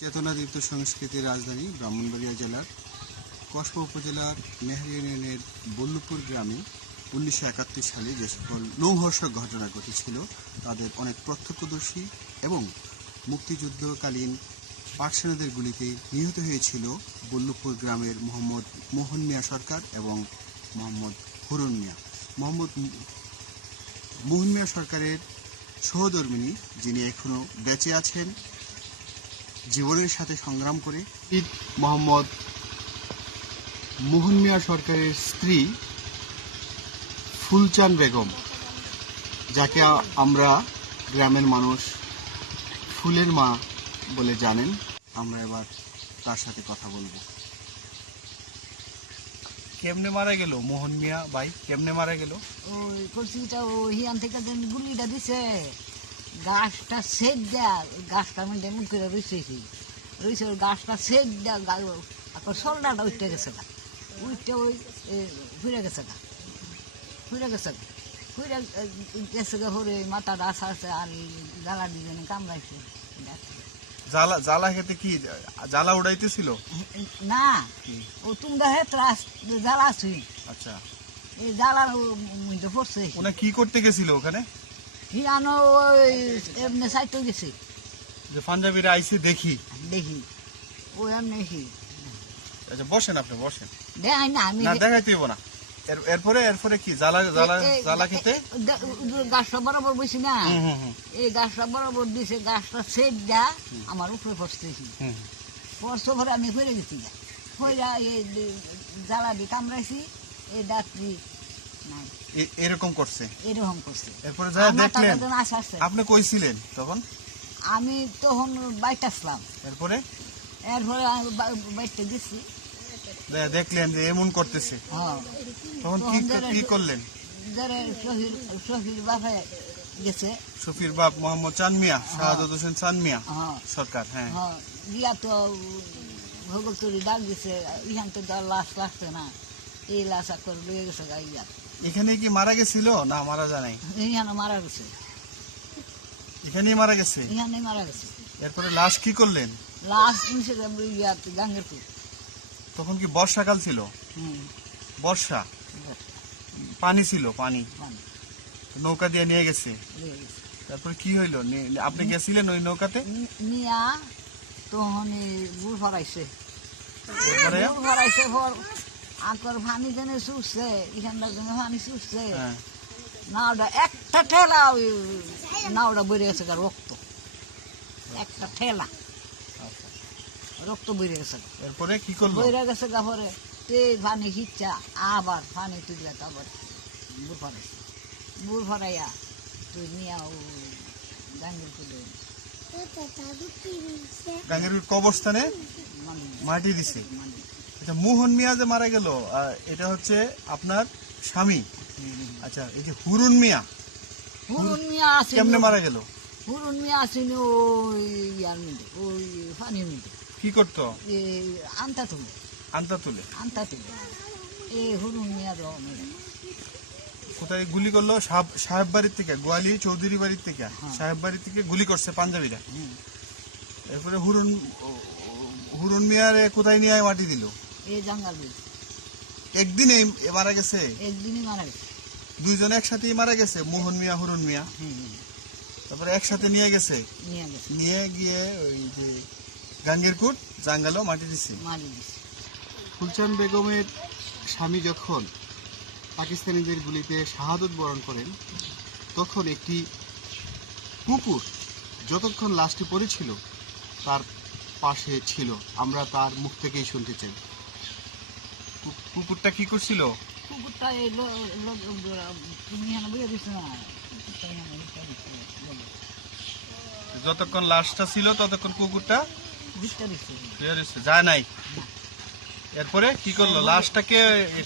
চেতনা দীপ্ত সংস্কৃতির রাজধানী ব্রাহ্মণবাড়িয়া জেলার কসবা উপজেলার মেহের ইউনিয়নের বল্লভপুর গ্রামে 1971 সালে যে সকল লোমহর্ষক ঘটনা ঘটেছিল তাদের অনেক প্রত্যক্ষদর্শী এবং মুক্তিযুদ্ধকালীন পাক সেনাদের গুলিতে নিহত হয়েছিল বল্লভপুর গ্রামের মোহাম্মদ মোহন মিয়া সরকার এবং মোহাম্মদ হুরুন মিয়া। মোহাম্মদ মোহন মিয়া সরকারের সহধর্মিণী যিনি এখনো বেঁচে আছেন জীবনের সাথে সংগ্রাম করে, মোহাম্মদ মোহন মিয়া সরকারের স্ত্রী ফুলচান বেগম, যাকে আমরা গ্রামের মানুষ ফুলের মা বলে জানেন। আমরা এবার তার সাথে কথা বলবো। কেমনে মারা গেল মোহন মিয়া ভাই? কেমনে মারা গেল? ওই কলসিটা ওইখান থেকে যে গুলিটা দিছে, গাছটা সেট দেয়া, গাছটা মধ্যে এমন করে রয়েছে ওই গাছটা সেট দেয়া, আপনার সোলডাটা উঠতে গেছে গা, উঠতে ওই ফিরে গেছে গা, ফিরে গেছে গা হরে মাথাটা আসে আর জ্বালা দিলেন কামড়াইছে। জ্বালা খেতে কি জ্বালা উড়াইতেছিল? না, ও তুমরা হেতরা জ্বালা আছে। আচ্ছা, এই জ্বালার মধ্যে পড়ছে। ওনা কি করতে গেছিল ওখানে? হিয়ানো ওই এমনি সাইতে গেছে, যে পাঞ্জাবিরা আইছে দেখি ও এমনি কি। আচ্ছা বসেন, আপনি বসেন। দেখাই না আমি, না দেখাইতে হইব না। এরপরে কি জ্বালা খেতে গাছটা বরাবর বসি না, এই গাছটা বরাবর দিছে, গাছটা সেট দেয়া আমার উপরে পড়তেছি, পড়ছে পরে আমি ফিরে গেছি, ফিরা এই জ্বালা দিয়ে কামড়াইছি, এই ডাক্তি নাই এরকম করছে, এরকম করছে। এরপরে যা দেখলেন আপনি কইছিলেন তখন? আমি তখন বাইতে আসলাম, এরপরে আমি বাইতে গেছি, দেখলেন যে এমন করতেছে, তখন কি করলেন? শফির বাপে গেছে, শফির বাপ মোহাম্মদ চান মিয়া, শাহাদত হোসেন চান মিয়া সরকার। হ্যাঁ, গিয়া তো ভূগোল তৈরি ডাক দিছে, ইহান তো লাশ লাগছে না, এই লাশ করে লয়ে গেছে গাইয়া। এখানে কি মারা গেছিল না মারা যায় নাই? ইহানে মারা গেছে, এখানেই মারা গেছে, ইহানে মারা গেছে। এরপরে লাশ কি করলেন? লাশ নিচে গাঙ্গের পুর। তখন কি বর্ষাকাল ছিল? বর্ষা, পানি ছিল, পানি নৌকা দিয়ে নিয়ে গেছে। তারপরে কি হইলো? আপনি গেছিলেন ওই নৌকাতে? নিয়া তখন গুড় ফরাইছে, গুড় ফরাইছে পর আঁকর পানি জেনে শুষছে, এখানটার জন্য পানি শুষছে, নাওটা একটা ঠেলা, ওই নাওটা বেড়ে গেছে রক্ত, একটা ঠেলা রক্ত বেড়ে গেছে। এরপরে কি করলো? বেড়ে গেছে পরে তে পানি খিচ্ছা, আবার পানি তুলিয়া তারপর বুড় ফরাইছে, বুড় ফরাইয়া তুই নিয়া ও গাঙ্গের কুদে, গাঙ্গের কবরস্থানে মাটি দিছে। আচ্ছা, মোহন মিয়া যে মারা গেল, এটা হচ্ছে আপনার স্বামী। আচ্ছা, এই যে হুরুন মিয়া আছে কেমনে মারা গেল? হুরুন মিয়া আসেন ওই ইয়ার মধ্যে, ওই পানির মধ্যে কি করতো? আনতা তুলে এই হুরুন মিয়া কোথায় গুলি করলো? সাহেব বাড়ির থেকে, গোয়ালি চৌধুরী বাড়ির থেকে, সাহেব বাড়ির থেকে গুলি করছে পাঞ্জাবিরা। এরপরে হুরুন মিয়ার কোথায় নিয়ে মাটি দিল? এই জঙ্গল একদিনে মারা গেছে, একদিনই মারা গেছে, দুইজন একসাথেই মারা গেছে, মোহন মিয়া হুরুন মিয়া। তারপরে একসাথে নিয়ে গেছে, নিয়ে গিয়ে ওই যে গাঙ্গের কুট জাঙ্গালো মাটি দিছে। ফুলচান বেগমের স্বামী যখন পাকিস্তানিদের গুলিতে শাহাদত বরণ করেন, তখন একটি কুকুর যতক্ষণ লাশটি পড়েছিল তার পাশে ছিল। আমরা তার মুখ থেকেই শুনতে চাই। কুকুরটা কি করছিল? কুকুরটা যতক্ষণ লাশটা ছিল ততক্ষণ কুকুরটা যায় নাই। এরপরে কি করলো? লাশটাকে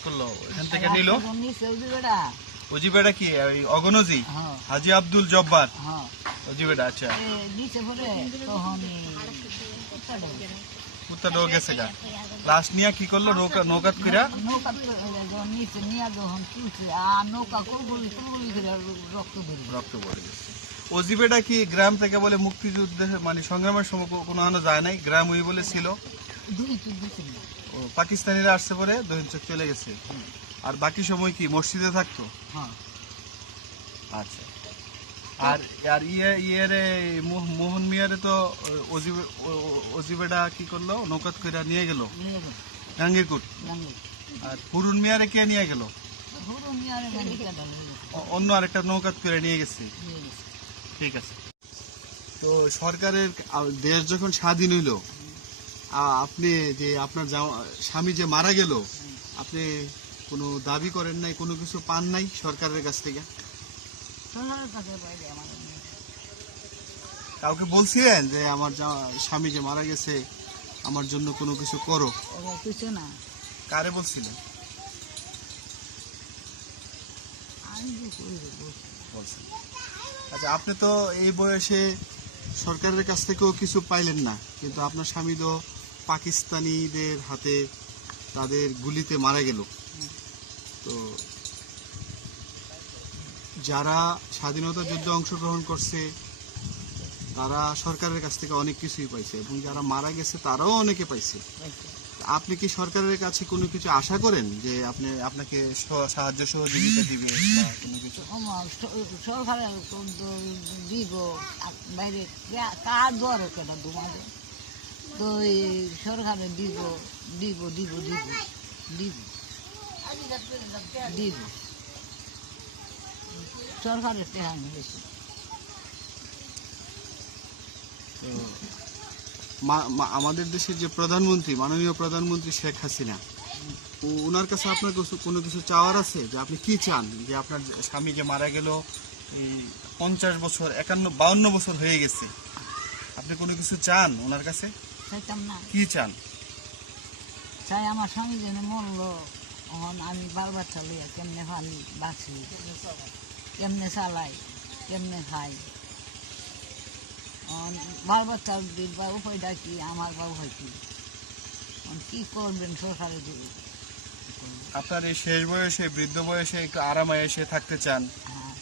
করলো, এখান থেকে নিল। অজিবেটা কি অগনজি হাজি আব্দুল জব্বার অজিবেটা? আচ্ছা, কুত্তাটাও গেছে গা। লাশ নিয়ে কি করলো? নৌকাত কইরা রক্ত পড়ে গেছে। অজিবেটা কি গ্রাম থেকে বলে মুক্তিযুদ্ধে মানে সংগ্রামের সময় কোনো আনো যায় নাই, গ্রাম ওই বলে ছিল। দুই চুপ দিচ্ছিল। ও পাকিস্তানিরা আসছে পরে দহিনচক চলে গেছে। আর বাকি সময় কি মসজিদে থাকতো? হ্যাঁ আচ্ছা। আর আর ইয়ে মোহন মিয়ারে তো অজিবেটা কি করলো, নৌকাত কইরা নিয়ে গেল নিয়ে গেল গাঙ্গীরকুট। গাঙ্গুল। আর পুরুন মিয়ারে কে নিয়ে গেল? হুরু মিয়ারে গাড়ি কাটা নিয়ে গেছে। অন্য আরেকটা নৌকাত করে নিয়ে গেছে। নিয়ে গেছে। ঠিক আছে। তো সরকারের দেশ যখন স্বাধীন হইল, আপনি যে আপনার স্বামী যে মারা গেল, আপনি কোনো দাবি করেন নাই, কোনো কিছু পান নাই সরকারের কাছ থেকে? সরকারের কাছে বাইরে আমাদের নেই। কাউকে বলছিলেন যে আমার স্বামী যে মারা গেছে, আমার জন্য কোনো কিছু করো? ওরা কিছু না। কারে বলছিলেন? আমি যে করবো বলছেন। আচ্ছা, আপনি তো এই বয়সে সরকারের কাছ থেকেও কিছু পাইলেন না, কিন্তু আপনার স্বামী তো পাকিস্তানিদের হাতে তাদের গুলিতে মারা গেল। তো যারা স্বাধীনতা যুদ্ধে অংশগ্রহণ করছে তারা সরকারের কাছ থেকে অনেক কিছুই পাইছে, এবং যারা মারা গেছে তারাও অনেকে পাইছে। আপনি কি সরকারের কাছে কোনো কিছু আশা করেন যে আপনাকে সাহায্য সহযোগিতা দিবে বা কোনো কিছু? সরকারের দিব বাইরে কার দর কেন তোমাদের তো সরকারে দিব দিব দিব দিব দিব দিব সরকারের টেহা হয়েছে। তো আমাদের দেশের যে প্রধানমন্ত্রী, মাননীয় প্রধানমন্ত্রী শেখ হাসিনা, ওনার কাছে আপনার কোনো কিছু চাওয়ার আছে? যে আপনি কি চান, যে আপনার স্বামী যে মারা গেল 50 বছর 52 বছর হয়ে গেছে, আপনি কোনো কিছু চান ওনার কাছে? চাইতাম না। কি চান? চাই আমার স্বামী যেন মরলো, এখন আমি বাল বাচ্চা লইয়া কেমনে খালি বাঁচি, কেমনে চালাই, কেমনে খাই, বাল বাচ্চার বা উপায়টা কি, আমার বা উপায় কি, কি করবেন সরকারে দিবে। আপনার এই শেষ বয়সে, বৃদ্ধ বয়সে একটু আরামায় এসে থাকতে চান, হ্যাঁ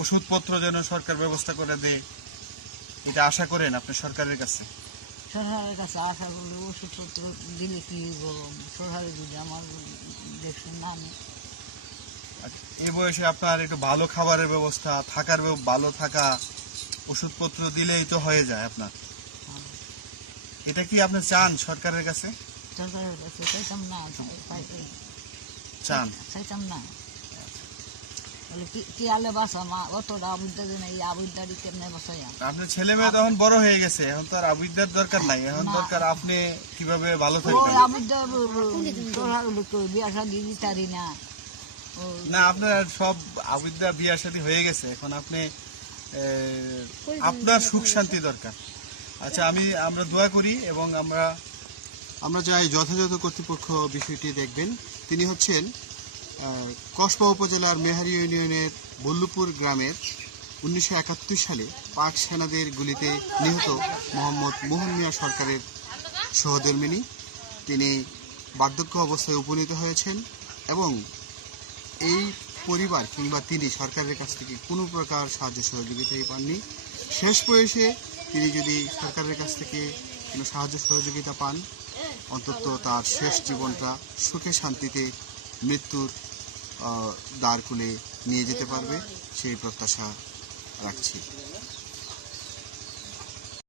ওষুধপত্র যেন সরকার ব্যবস্থা করে দেয়, এটা আশা করেন আপনি সরকারের কাছে? সরকারের কাছে আশা করলে ওষুধপত্র দিলে কি হইব, সরকারে যদি আমার দেখছেন না আমি এই বয়সে আপনার একটু ভালো খাবারের ব্যবস্থা, থাকার ভালো থাকা, ওষুধপত্র দিলেই তো হয়ে যায় আপনার। এটা কি আপনি চান সরকারের কাছে? সরকারের কাছে চাইতাম না, চান? চাইতাম না। বলে কি আলে বাসা মা অতটা আবুদ্দা দেন, এই আবুদ্দারি কেমনে বাসাইয়া? আপনার ছেলে মেয়ে তখন বড় হয়ে গেছে, এখন তো আর আবুদ্দার দরকার নাই, এখন দরকার আপনি কিভাবে ভালো থাকবেন। আবুদ্দা বিয়া শাদি দিতারি না। না, আপনার সব আবুদ্দা বিয়া শাদী হয়ে গেছে, এখন আপনি আপনার সুখ শান্তি দরকার। আচ্ছা, আমরা দোয়া করি, এবং আমরা চাই যথাযথ কর্তৃপক্ষ বিষয়টি দেখবেন। তিনি হচ্ছেন কসবা উপজেলার মেহারি ইউনিয়নের বল্লুপুর গ্রামের 1971 সালে পাক সেনাদের গুলিতে নিহত মোহাম্মদ মোহন মিয়া সরকারের সহধর্মিণী। তিনি বার্ধক্য অবস্থায় উপনীত হয়েছেন, এবং এই পরিবার কিংবা তিনি সরকারের কাছ থেকে কোনো প্রকার সাহায্য সহযোগিতাই পাননি। শেষ বয়সে তিনি যদি সরকারের কাছ থেকে কোনো সাহায্য সহযোগিতা পান, অন্তত তার শেষ জীবনটা সুখে শান্তিতে মৃত্যুর দ্বার খুলে নিয়ে যেতে পারবে, সেই প্রত্যাশা রাখছি।